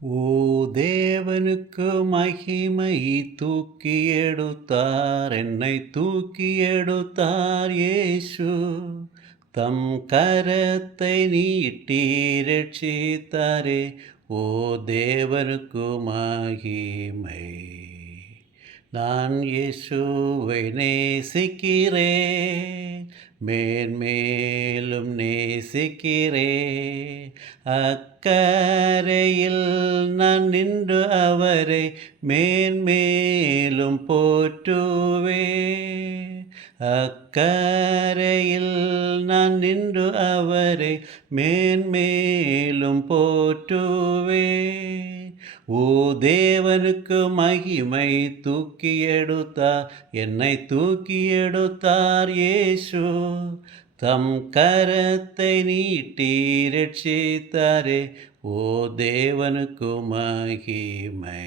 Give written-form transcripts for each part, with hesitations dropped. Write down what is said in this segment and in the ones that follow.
ஓ தேவனுக்கு மகிமை தூக்கி எடுத்தார் என்னை தூக்கி எடுத்தார் இயேசு தம் கரத்தை நீட்டி ரட்சித்தாரே ஓ தேவனுக்கு மகிமை நான் இயேசுவை நேசிக்கிறேன் மேன்மேலும் நேசிக்கிறேன் அக்கரையில் நான் நின்று அவரை மேன்மேலும் போற்றுவேன் அக்கரையில் நான் நின்று அவரை மேன்மேலும் போற்றுவேன் ஓ தேவனுக்கு மகிமை தூக்கி எடுத்தார் என்னை தூக்கி எடுத்தார் இயேசு தம் கரத்தை நீட்டி ரட்சித்தாரே ஓ தேவனுக்கு மகிமை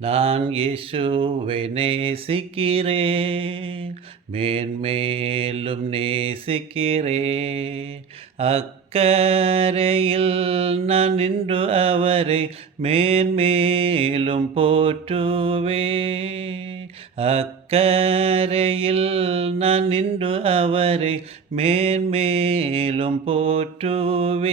நான் இயேசுவை நேசிக்கிறேன் மேன்மேலும் நேசிக்கிறேன் அக்கரையில் நான் நின்று அவரை மேன்மேலும் போற்றுவேன் அக்கரையில் நான் நின்று அவரை மேன்மேலும் போற்றுவேன்